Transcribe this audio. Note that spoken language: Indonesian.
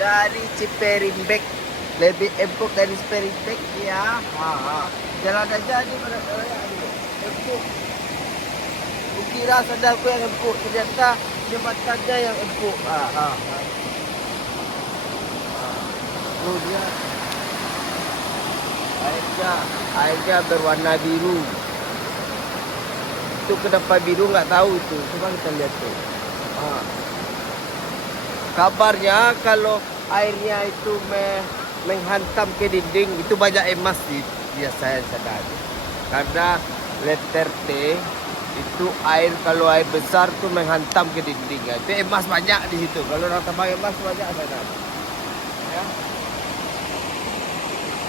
dari Ciperimbek, lebih empuk dari Ciperimbek ya. Jalan aja di mana empuk. Kukira sandalku yang empuk, ternyata jembatannya yang empuk. Oh dia airnya berwarna biru. Itu kenapa biru nggak tahu itu. Coba kita lihat tuh. Kabarnya kalau airnya itu menghantam ke dinding itu banyak emas biasanya sadar. Karena letter T itu air, kalau air besar tuh menghantam ke dinding. Itu emas banyak di situ. Kalau orang tambang emas banyak sadar. Ya.